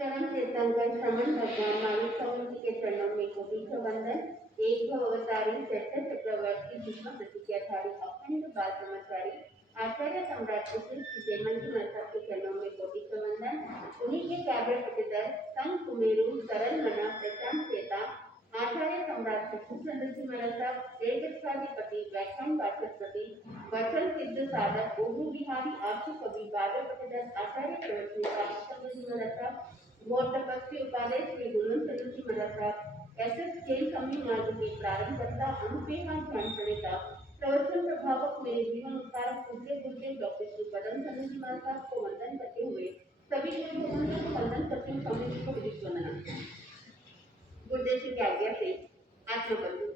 चरण चेतन का श्रमण भगवान मालिक समिति के चरणों में कोटि वंदन। एक भव अवतारी चैत्य चक्रवर्ती भीष्म प्रतिज्ञाधारी अखंड बाल ब्रह्मचारी आचार्य सम्राट जयमंत महता के चरणों में कोटि वंदन। उन्हीं के कैबिनेट प्रतिदर संग कुमेरु सरल मना प्रशांत चेता आचार्य सम्राट चंद्र जी महता वेदशाधिपति व्याख्यान वाचस्पति वचन सिद्ध साधक ओहू बिहारी आशु कवि बाबे प्रतिदर आचार्य प्रवचन चंद्र जी महता गौर तपस्वी उपादेश के गुरु चंद्र जी महता एसएस जैन कमी मार्ग के प्रारंभ करता अनुपेहा ध्यान करेगा प्रवचन प्रभावक मेरे जीवन उत्पादक पूज्य गुरुदेव डॉक्टर श्री पदम चंद्र जी महता को वंदन करते हुए सभी गुरुजनों को वंदन करते हुए स्वामी जी को विदित वंदना। गुरुदेव की आज्ञा से आत्मबंधु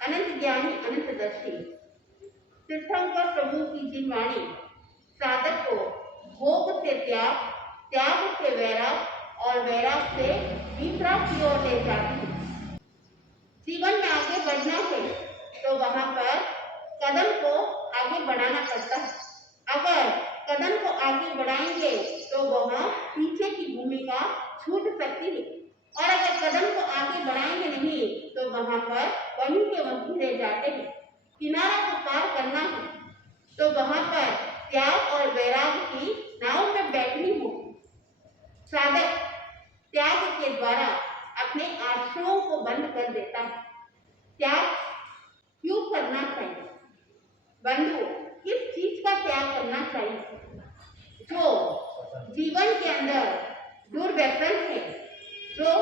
अनंत ज्ञानी अनंत दर्शी तीर्थंकर प्रभु की जिनवाणी साधक को भोग से त्याग, त्याग से वैराग और वैराग से विपराग की ओर ले जाती है। जीवन में आगे बढ़ना है तो वहां पर कदम को आगे बढ़ाना पड़ता है। अगर कदम को आगे बढ़ाएंगे तो वह पीछे की भूमिका छूट सकती है और अगर कदम को आगे बढ़ाएंगे नहीं तो वहां पर वहीं के वहीं रह जाते हैं। किनारा को पार करना है तो वहां पर त्याग और वैराग की नाव में बैठनी हो। साधक त्याग के द्वारा अपने आश्रयों को बंद कर देता है। त्याग क्यों करना चाहिए बंधु? किस चीज का त्याग करना चाहिए? जो जीवन के अंदर दुर्व्यसन है, जो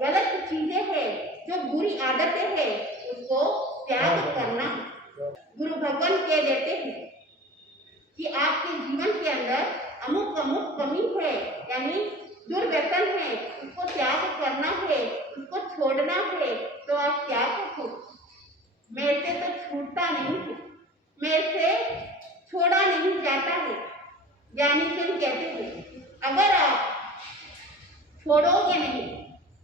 गलत चीजें हैं, जो बुरी आदतें हैं, उसको त्याग करना। गुरु भगवान कह देते हैं कि आपके जीवन के अंदर अमुक अमुक कमी है, यानी दुर्व्यसन है, उसको त्याग करना है, उसको छोड़ना है, तो आप त्याग को मेरे से तो छूटता नहीं है, मेरे से छोड़ा नहीं जाता है। ज्ञानी जन कहते हैं अगर आप छोड़ोगे नहीं,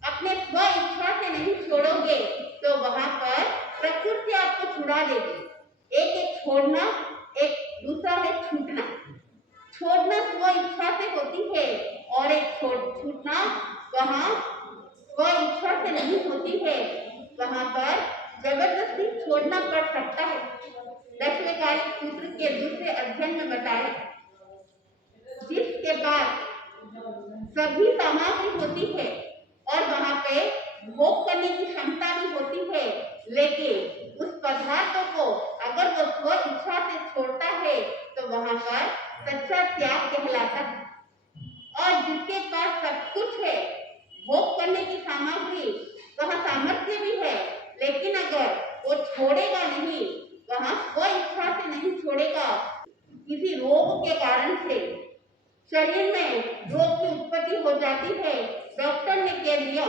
अपने स्व इच्छा से नहीं छोड़ोगे तो वहां पर प्रकृति आपको छुड़ा देगी। एक एक छोड़ना, एक दूसरा है छूटना। छोड़ना स्व इच्छा से होती है और एक छूटना वहां स्व इच्छा से नहीं होती है, वहां पर जबरदस्ती छोड़ना पड़ सकता है। 10वें कार्य सूत्र के दूसरे अध्ययन में बताया जिसके बाद सभी सामग्री होती है और वहां पे भोग करने की क्षमता भी होती है, लेकिन उस पदार्थों को अगर वो स्व इच्छा से छोड़ता है तो वहां पर सच्चा त्याग कहलाता है। और जिसके पास सब कुछ है, भोग करने की सामग्री, वहां सामर्थ्य भी है, लेकिन अगर वो छोड़ेगा नहीं, वहां स्व इच्छा से नहीं छोड़ेगा, किसी रोग के कारण से शरीर में रोग की उत्पत्ति हो जाती है, डॉक्टर ने कह दिया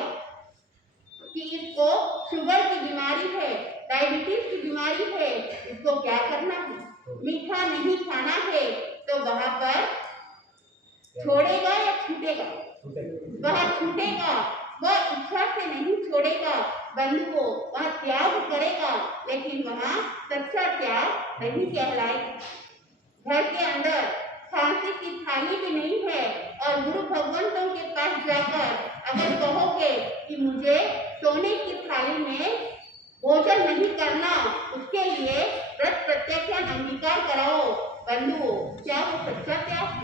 कि इसको शुगर की बीमारी है, डायबिटीज की बीमारी है, इसको क्या करना है? मीठा नहीं खाना है, तो वहां पर छोड़ेगा या छूटेगा? वह छूटेगा, वह इच्छा से नहीं छोड़ेगा बंधु को, वह त्याग करेगा, लेकिन वहां सच्चा त्याग नहीं कहलाएगा। घर के अंदर फांसी की थाली भी नहीं है और गुरु भगवंतों के पास जाकर अगर कहोगे कि मुझे सोने की थाली में भोजन नहीं करना, उसके लिए व्रत प्रत्याख्यान अंगीकार कराओ बंधु, क्या वो सच्चा त्याग?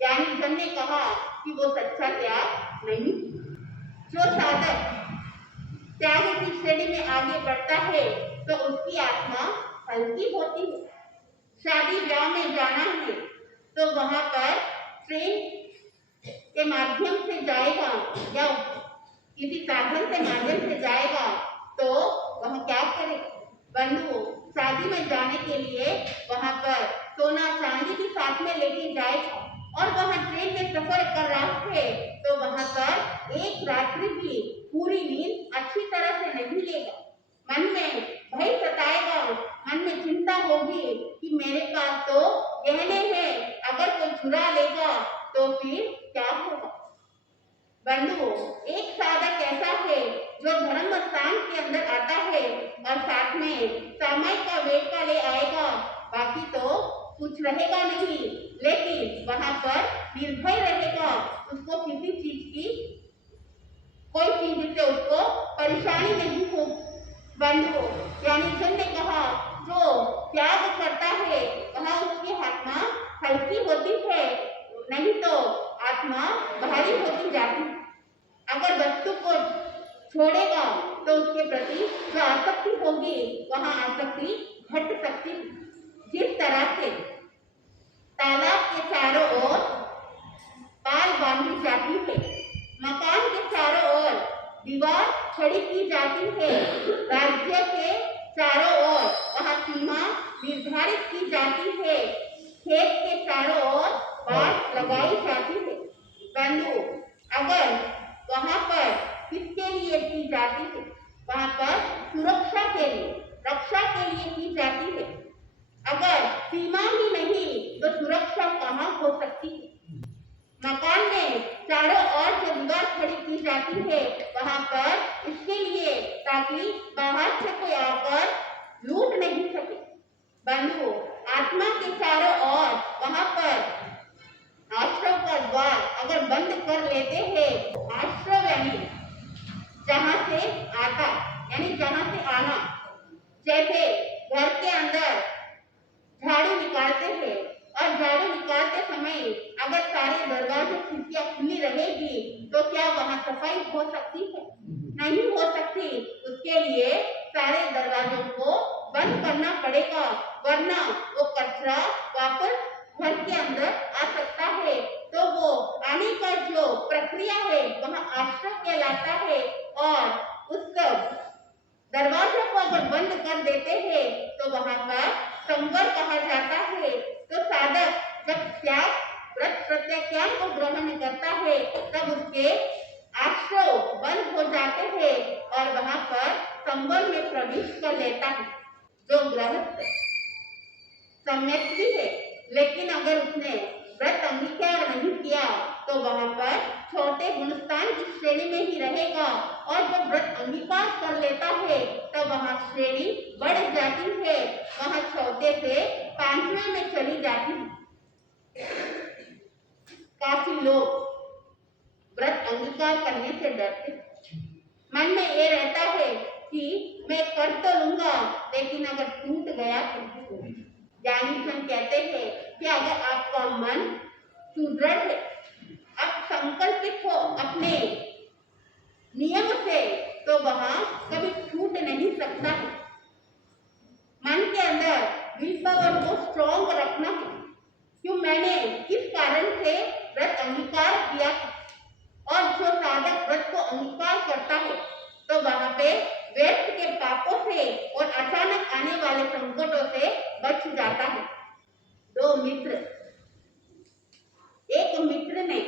ज्ञानी जन ने कहा कि वो सच्चा त्याग नहीं। जो साधक त्याग की श्रेणी में आगे बढ़ता है तो उसकी आत्मा हल्की होती है। शादी ब्याह में जाना है तो वहां पर ट्रेन के माध्यम से जाएगा या किसी साधन के माध्यम से जाएगा तो वह क्या करे बंधु? शादी में जाने के लिए वहां पर सोना चांदी भी साथ में लेके जाएगा और वहां ट्रेन में सफर कर रहा है तो वहां पर एक रात्रि भी पूरी नींद अच्छी तरह से नहीं लेगा। मन में भय सताएगा, मन में चिंता होगी कि मेरे पास तो गहने हैं, अगर कोई चुरा लेगा तो फिर क्या होगा? बंधु, एक साधक ऐसा है जो धर्म स्थान के अंदर आता है और साथ में समय का वेट का ले आएगा, बाकी तो कुछ रहेगा नहीं, लेकिन वहां पर निर्भय रहेगा उसको किसी चीज की कोई चीज से उसको परेशानी नहीं हो। बंधु ज्ञानेश्वर ने कहा जो त्याग करता है वह उसकी आत्मा हल्की होती है, नहीं तो आत्मा भारी होती जाती है। अगर वस्तु को छोड़ेगा तो उसके प्रति जो आसक्ति होगी वहां आसक्ति घट सकती है। जिस तरह से तालाब के चारों ओर पाल बांधी जाती है, मकान के चारों ओर दीवार खड़ी की जाती है, राज्य के चारों ओर वह सीमा निर्धारित की जाती है, खेत के चारों ओर बाड़ लगाई जाती है। बंधु अगर वहां पर किसके लिए की जाती है? वहां पर सुरक्षा के लिए, रक्षा के लिए की जाती है। अगर सीमा ही नहीं तो सुरक्षा कहाँ हो सकती है? मकान में चारों ओर जो दीवार खड़ी की जाती है वहां पर इसके लिए ताकि बाहर से कोई आकर लूट नहीं सके। बंधु आत्मा के चारों ओर वहां पर आश्रम का द्वार अगर बंद कर लेते हैं, आश्रम यानी जहां से आता यानी जहां से आना, जैसे घर के अंदर झाड़ू निकालते हैं और झाड़ू निकालते समय अगर सारे दरवाजे खिड़कियां खुली रहेगी तो क्या वहां सफाई हो सकती है? नहीं हो सकती। उसके लिए सारे दरवाजों को बंद करना पड़ेगा, वरना वो कचरा वापस घर के अंदर आ सकता है। तो वो आने का जो प्रक्रिया है वह आश्रय कहलाता है। और उस दरवाजे को अगर बंद कर देते हैं तो वहां पर संवर कहा जाता है। तो साधक जब त्याग व्रत प्रत्याख्यान को ग्रहण करता है तब उसके आश्रय बंद हो जाते हैं और वहां पर संवर में प्रवेश कर लेता है। जो गृहस्थ सम्यक भी है, लेकिन अगर उसने व्रत अंगीकार नहीं किया तो वहां पर छोटे गुणस्थान की श्रेणी में ही रहेगा, और जब व्रत अंगीकार कर लेता है तब वहां श्रेणी बढ़ जाती है, वहां चौथे से पांचवें में चली जाती है। काफी लोग व्रत अंगीकार करने से डरते, मन में ये रहता है कि मैं कर तो लूंगा लेकिन अगर टूट गया तो। ज्ञानीजन कहते हैं कि अगर आपका मन सुदृढ़ है, आप संकल्पित हो अपने नियम से, तो वहां कभी छूट नहीं सकता है। मन के अंदर विल पावर को स्ट्रॉन्ग रखना है, क्यों मैंने किस कारण से व्रत अंगीकार किया, और जो साधक व्रत को अंगीकार करता है तो वहां पे व्यर्थ के पापों से और अचानक आने वाले संकटों से बच जाता है। दो मित्र, एक मित्र ने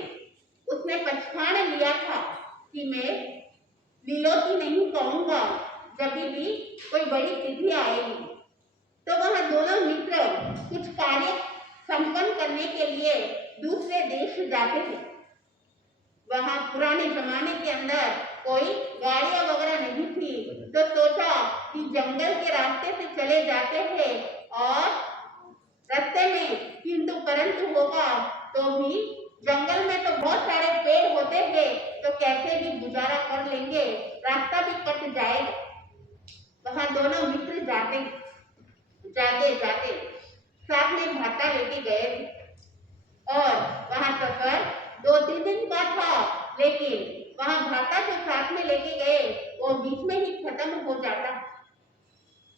उसने पछतान लिया था कि मैं लीलोती नहीं कहूंगा जब भी कोई बड़ी तिथि आएगी, तो वह दोनों मित्र कुछ कार्य संपन्न करने के लिए दूसरे देश जाते थे। वहां पुराने जमाने के अंदर कोई गाड़ियां वगैरह नहीं थी, तो सोचा कि जंगल के रास्ते से चले जाते हैं और रास्ते में किंतु परंतु होगा तो भी जंगल में तो बहुत सारे पेड़ होते हैं, तो कैसे भी गुजारा कर लेंगे, रास्ता भी कट जाएगा। वहां दोनों मित्र जाते जाते साथ में भाता लेके गए थे और वहां सफर 2-3 दिन का था, लेकिन वहां भाता जो साथ में लेके गए वो बीच में ही खत्म हो जाता।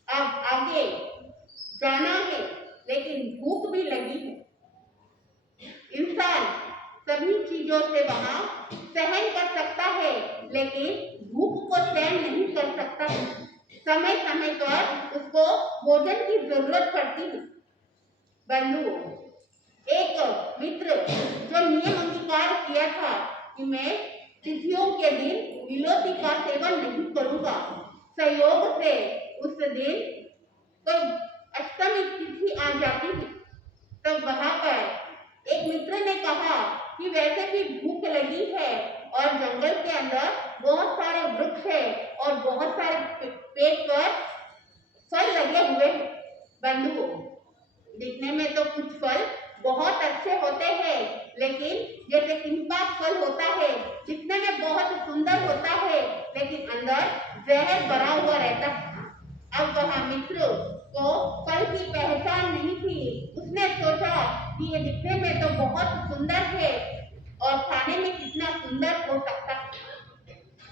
अब आगे जाना है लेकिन भूख भी लगी है। इंसान सभी चीजों से वहां सहन कर सकता है, लेकिन भूख को सहन नहीं कर सकता। समय समय पर उसको भोजन की जरूरत पड़ती है। बंधु, एक मित्र जो नियम अंगीकार किया था कि मैं तिथियों के दिन लीलोती का सेवन नहीं करूंगा, संयोग से उस दिन कोई अष्टमी तिथि आ जाती है, तो वहां पर एक मित्र ने कहा कि वैसे भी भूख लगी है और जंगल के अंदर बहुत सारे वृक्ष है और बहुत सारे पेड़ पर फल लगे हुए हैं। बंधु, दिखने में तो कुछ फल बहुत अच्छे होते हैं, लेकिन जैसे किंपाक फल होता है, दिखने में बहुत सुंदर होता है, लेकिन अंदर जहर भरा हुआ रहता है। अब वह मित्र को फल की पहचान नहीं थी। उसने सोचा कि ये दिखने में तो बहुत सुंदर है और खाने में कितना सुंदर हो सकता है।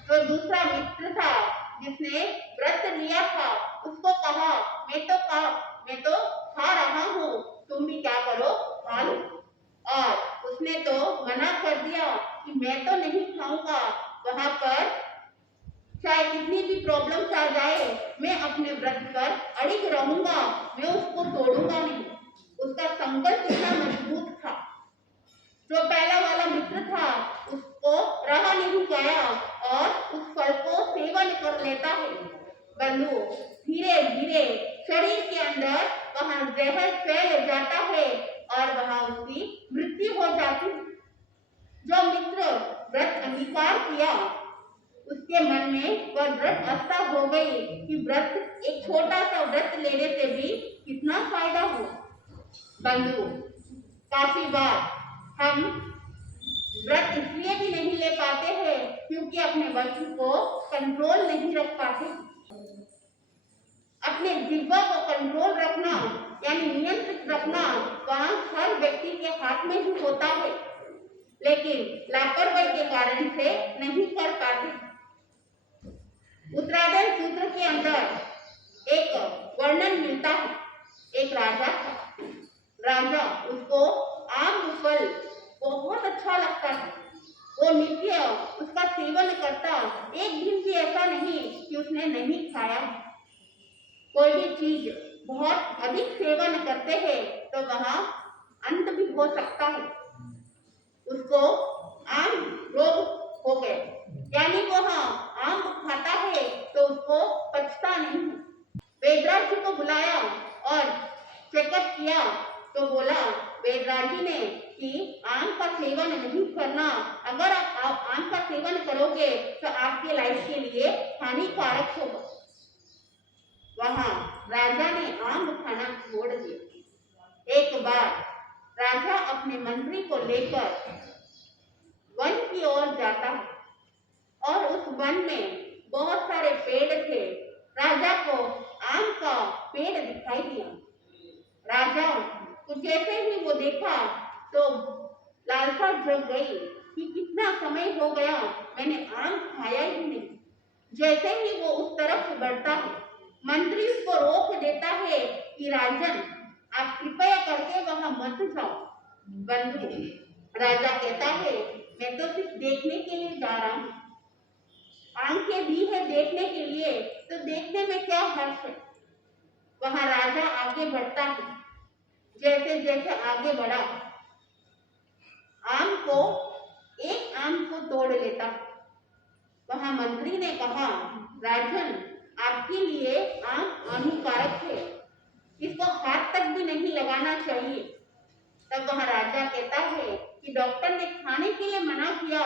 तो दूसरा मित्र था जिसने व्रत लिया था, उसको कहा मैं तो खा रहा हूँ, तुम भी क्या करो, खा लो। और उसने तो मना कर दिया कि मैं तो नहीं खाऊंगा, वहां पर चाहे कितनी भी प्रॉब्लम्स आ जाए, मैं अपने व्रत पर अड़िग रहूंगा, मैं उसको तोड़ूंगा नहीं। उसका संकल्प इतना मजबूत था। जो पहला वाला मित्र था उसको रहा नहीं गया और उस फल को सेवन कर लेता है। बंधु, धीरे धीरे शरीर के अंदर वहां जहर फैल जाता है और वहां उसकी मृत्यु हो जाती है। जो मित्र व्रत अंगीकार किया, उसके मन में वह दृढ़ आस्था हो गई कि व्रत, एक छोटा सा व्रत लेने से भी कितना फायदा हो। बंधु, काफी बार हम व्रत इसलिए भी नहीं ले पाते हैं क्योंकि अपने वचन को कंट्रोल नहीं रख पाते। अपने जिह्वा को कंट्रोल रखना यानी नियंत्रित रखना वहाँ हर व्यक्ति के हाथ में ही होता है, लेकिन लापरवाही के कारण से नहीं कर पाते। उत्तराधर सूत्र के अंदर एक वर्णन मिलता है। एक राजा था। राजा, उसको आम फल बहुत अच्छा लगता है। वो नित्य उसका सेवन करता, एक दिन भी ऐसा नहीं कि उसने नहीं खाया। कोई भी चीज बहुत अधिक सेवन करते हैं तो वहाँ अंत भी हो सकता है। उसको आम रोग हो गए, यानी वो आम खाता है तो उसको पचता नहीं। वेदराज जी को बुलाया और चेकअप किया तो बोला वेदराज जी ने कि आम का सेवन नहीं करना, अगर आप आम का सेवन करोगे तो आपके लाइफ के लिए हानिकारक होगा। वहां राजा ने आम खाना छोड़ दिया। एक बार राजा अपने मंत्री को लेकर वन की ओर जाता है और उस वन में बहुत सारे पेड़ थे। राजा को आम का पेड़ दिखाई दिया। राजा को जैसे ही वो देखा तो लालसा जग गई कि कितना समय हो गया, मैंने आम खाया ही नहीं। जैसे ही वो उस तरफ बढ़ता है, मंत्री उसको रोक देता है कि राजन, आप कृपया करके वहां मत जाओ। बंधु, राजा कहता है मैं तो सिर्फ देखने के लिए जा रहा हूँ, आंखें दी है देखने के लिए, तो देखने में क्या हर्ष है। वहां राजा आगे बढ़ता है। जैसे जैसे आगे बढ़ा, एक आम को तोड़ लेता। वहां मंत्री ने कहा राजन, आपके लिए आम हानिकारक है, इसको हाथ तक भी नहीं लगाना चाहिए। तब वह राजा कहता है कि डॉक्टर ने खाने के लिए मना किया,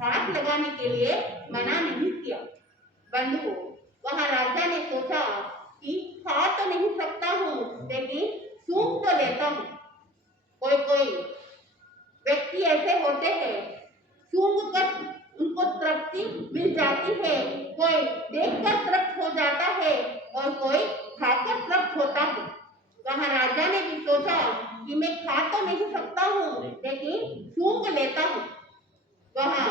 हाथ लगाने के लिए मना नहीं किया। बंधु, वह राजा ने सोचा कि खा तो नहीं सकता हूँ, लेकिन सूंघ तो लेता हूँ। कोई कोई व्यक्ति ऐसे होते हैं, सूंघ कर उनको तृप्ति मिल जाती है, कोई देखकर तृप्त हो जाता है और कोई खाकर तृप्त होता है। वहाँ राजा ने भी सोचा कि मैं खा तो नहीं सकता हूँ, लेकिन सूंघ लेता हूँ। वहाँ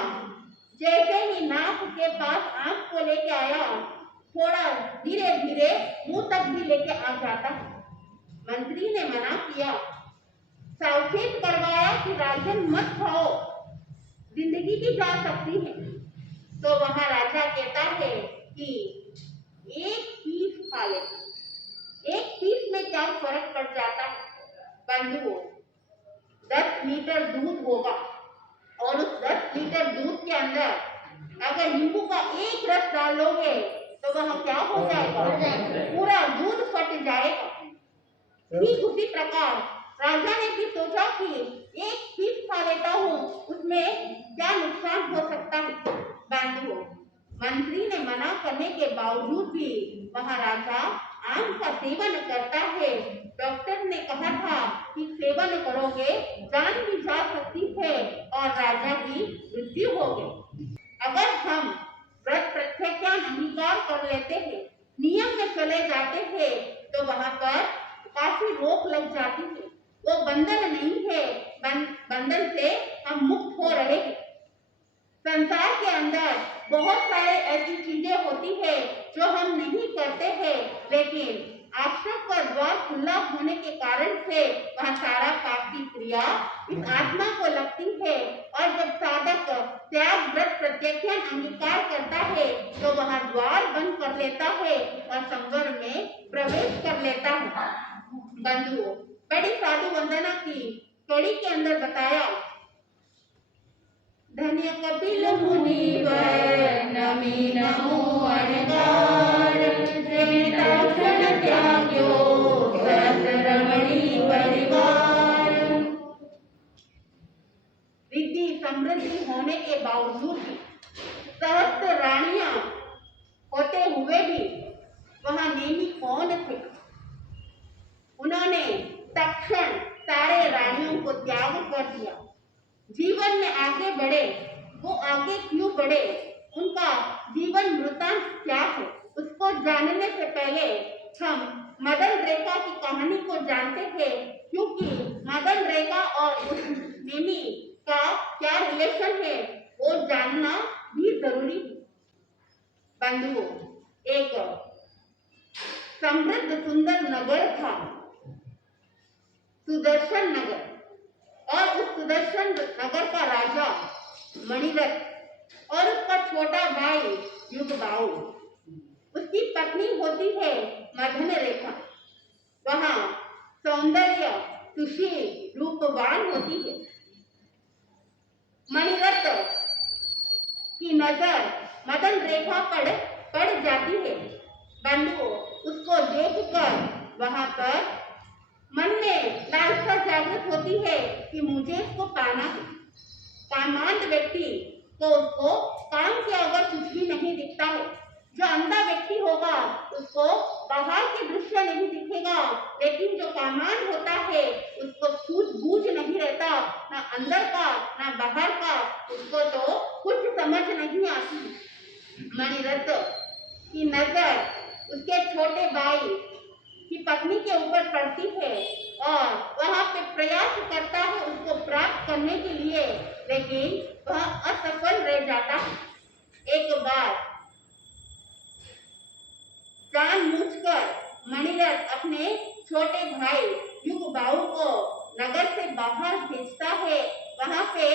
जैसे ही नाक के पास आंख को लेके आया, थोड़ा धीरे धीरे मुंह तक भी लेके आ जाता है। मंत्री ने मना किया, सावचेत करवाया कि राजन मत खाओ, जिंदगी भी जा सकती है। तो वहाँ राजा कहता है कि एक पीस खा ले। एक पीस में क्या फर्क पड़ जाता है। बंधुओं, 10 लीटर दूध होगा और उस 10 लीटर दूध के अंदर अगर नींबू का एक रस डालोगे तो वह क्या हो जाएगा, पूरा दूध फट जाएगा। ठीक उसी प्रकार राजा ने भी सोचा कि एक पीस खा लेता हूँ, उसमें क्या नुकसान हो सकता है। बंधुओं, मंत्री ने मना करने के बावजूद भी वह राजा आम का सेवन करता है। डॉक्टर ने कहा था कि सेवन करोगे जान भी जा सकती है, और राजा की मृत्यु हो गई। अगर हम व्रत प्रत्यक्षान अंगीकार कर लेते हैं, नियम में चले जाते हैं, तो वहां पर काफी रोक लग जाती है। वो बंधन नहीं है, बंधन से हम मुक्त हो रहे हैं। संसार के अंदर बहुत सारे ऐसी चीजें होती है जो हम नहीं करते हैं, लेकिन आश्रम का द्वार खुला होने के कारण से वह सारा पाप की क्रिया इस आत्मा को लगती है। और जब साधक त्याग व्रत प्रत्याख्यान अंगीकार करता है, तो वह द्वार बंद कर लेता है और संगम में प्रवेश कर लेता है। बंधुओं, बड़ी साधु वंदना की कड़ी के अंदर बताया, धन्य कपिल मुनिवर नमी नमो अणकार, जनिताक्षण त्याग्यो सहस्रमणि परिवार। रिद्धि समृद्धि होने के बावजूद भी, सहस्त्र रानियां होते हुए भी वहां नेमी कौन थे? उन्होंने तक्षण सारे रानियों को त्याग कर दिया। जीवन में आगे बढ़े, वो आगे क्यों बढ़े, उनका जीवन वृत्तांत क्या है, उसको जानने से पहले हम मदन रेखा की कहानी को जानते हैं, क्योंकि मदन रेखा और उस नेमी का क्या रिलेशन है वो जानना भी जरूरी है। बंधुओं, एक समृद्ध सुंदर नगर था, सुदर्शन नगर, और उस सुदर्शन नगर का राजा मणिरथ और उसका छोटा भाई युगबाऊ, उसकी पत्नी होती है मदन रेखा। वहां सौंदर्य सुशील रूपवान होती है। मणिरथ की नजर मदन रेखा पर पड़ जाती है। बंधुओं, उसको देखकर वहां पर मन में लालसा जागृत होती है कि मुझे इसको पाना है। कामांध व्यक्ति तो उसको काम के अगर कुछ भी नहीं दिखता है। जो अंधा व्यक्ति होगा उसको बाहर के दृश्य नहीं दिखेगा, लेकिन जो कामांध होता है उसको सूझबूझ नहीं रहता, ना अंदर का ना बाहर का, उसको तो कुछ समझ नहीं आती। मणिरथ की नजर उसके छोटे भाई की पत्नी के ऊपर पड़ती है और वहां पे प्रयास करता है उसको प्राप्त करने के लिए, लेकिन वह असफल रह जाता है। एक बार जानबूझकर मणिरथ अपने छोटे भाई युगबाऊ को नगर से बाहर भेजता है। वहां पे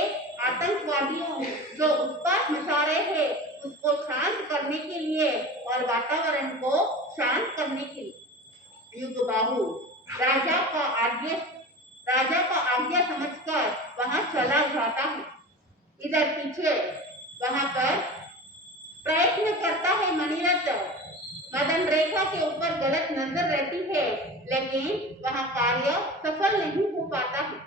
आतंकवादियों जो उत्पात मचा रहे हैं उसको शांत करने के लिए और वातावरण को शांत करने के लिए युगबाहु राजा का आज्ञा समझकर वहां चला जाता है। इधर पीछे वहां पर प्रयत्न करता है मणिरथ, मदन रेखा के ऊपर गलत नजर रहती है, लेकिन वहां कार्य सफल नहीं हो पाता है।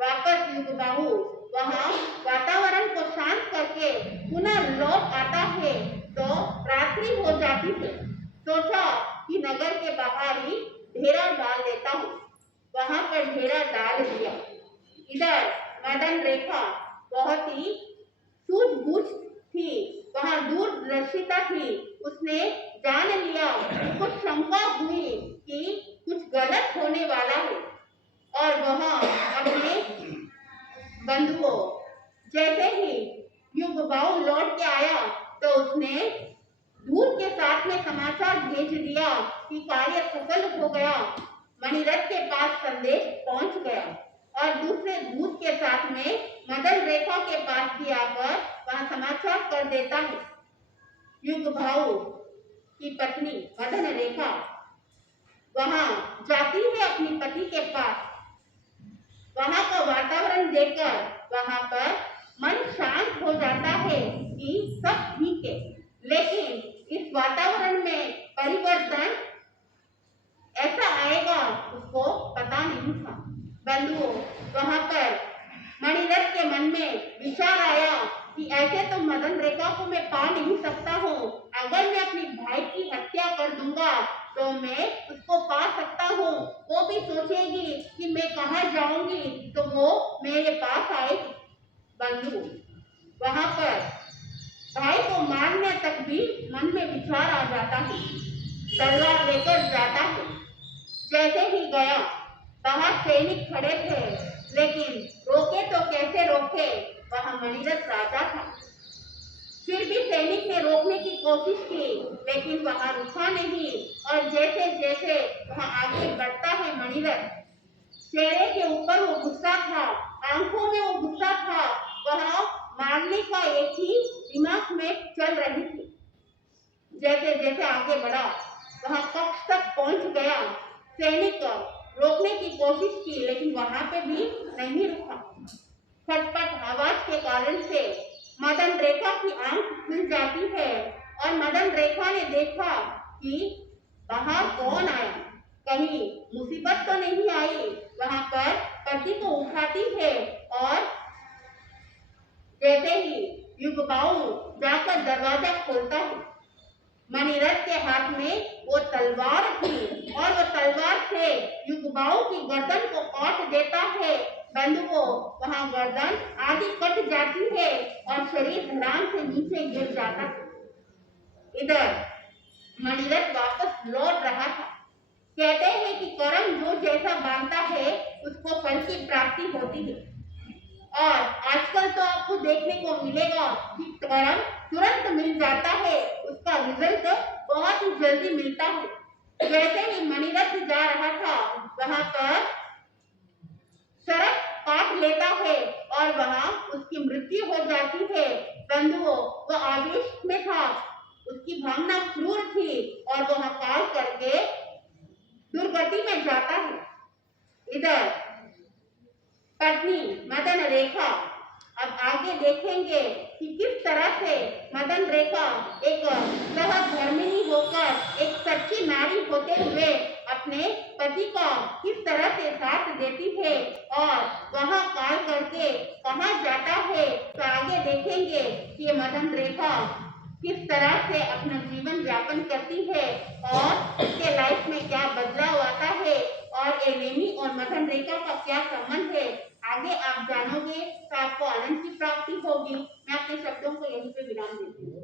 वापस युगबाहु वहां वातावरण को शांत करके पुनः लौट आता है, तो रात्रि हो जाती है। सोचा कि नगर के बाहर ही ढेरा डाल देता हूँ, वहां पर ढेरा डाल दिया। इधर मदन रेखा बहुत ही सूझबूझ थी, वहां दूरदर्शिता थी, उसने जान लिया, उसको शंका हुई कि कुछ गलत होने वाला है, और वह अपने बंधुओं जैसे ही युगबाऊ लौट के आया तो उसने दूत के साथ में समाचार भेज दिया कि कार्य सफल हो गया। मणिरथ के पास संदेश पहुंच गया और दूसरे दूत के साथ में मदन रेखा के पास भी आकर वहां समाचार कर देता है। युगबाऊ की पत्नी मदन रेखा वहां जाती है अपनी पति के पास। वहां का वातावरण देखकर वहां पर मन शांत हो जाता है कि सब ठीक है, लेकिन इस वातावरण में परिवर्तन ऐसा आएगा उसको पता नहीं था। बंधुओं, वहां पर मणिरथ के मन में विचार आया कि ऐसे तो मदन रेखा को मैं पा नहीं सकता हूँ, अगर मैं अपनी भाई की हत्या कर दूंगा तो मैं उसको पा सकता हूँ। वो भी सोचेगी कि मैं कहाँ जाऊंगी तो वो मेरे पास आएगी। बंधु वहां पर भाई को मारने तक भी मन में विचार आ जाता है, तलवार लेकर जाता है। जैसे ही गया, बाहर सैनिक खड़े थे, लेकिन रोके तो कैसे रोके, वहां मणिरथ राजा था। फिर भी सैनिक ने रोकने की कोशिश की, लेकिन वहां रुका नहीं। और जैसे जैसे वहां आगे बढ़ता है मणिरथ, चेहरे के ऊपर वो गुस्सा था, आंखों में वो गुस्सा था, वहां मारने का एक ही दिमाग में चल रही थी। जैसे जैसे आगे बढ़ा, वहां कक्ष तक पहुंच गया। सैनिक रोकने की कोशिश की, लेकिन वहां पे भी नहीं रुका। खटपट आवाज के कारण से मदन रेखा की आंख खुल जाती है और मदन रेखा ने देखा कि बाहर कौन आया, कहीं मुसीबत तो नहीं आई। वहां पर पति को उठाती है और जैसे ही युगबाऊ जाकर दरवाजा खोलता है, मणिरथ के हाथ में वो तलवार थी और वो तलवार से युगबाऊ की गर्दन को काट देता है। बंधु को वहां गर्दन आधी कट जाती है और शरीर धड़ाम से नीचे गिर जाता है। इधर मणिरथ वापस लौट रहा था। कहते हैं कि कर्म जो जैसा बांधता है उसको फल की प्राप्ति होती है। और आजकल तो आपको देखने को मिलेगा कि कर्म तुरंत मिल जाता है, उसका रिजल्ट बहुत ही जल्दी मिलता है। जैसे ही मणिरथ जा रहा था, वहां पर सड़क काट लेता है और वहां उसकी मृत्यु हो जाती है। बंधुओं, वो आवेश में था, उसकी भावना क्रूर थी और वह काल करके दुर्गति में जाता है। इधर पत्नी मदन रेखा, अब आगे देखेंगे कि किस तरह से मदन रेखा एक सहधर्मिणी होकर, एक सच्ची नारी होते हुए अपने पति का किस तरह से साथ देती है और वह काल करके कहाँ जाता है। तो आगे देखेंगे कि मदन रेखा किस तरह से अपना जीवन यापन करती है और उसके लाइफ में क्या बदलाव आता है और एलेनी और मदन रेखा का क्या संबंध है। आगे आप जानोगे तो आपको आनंद की प्राप्ति होगी। मैं अपने शब्दों को यहीं पे विराम देती हूँ।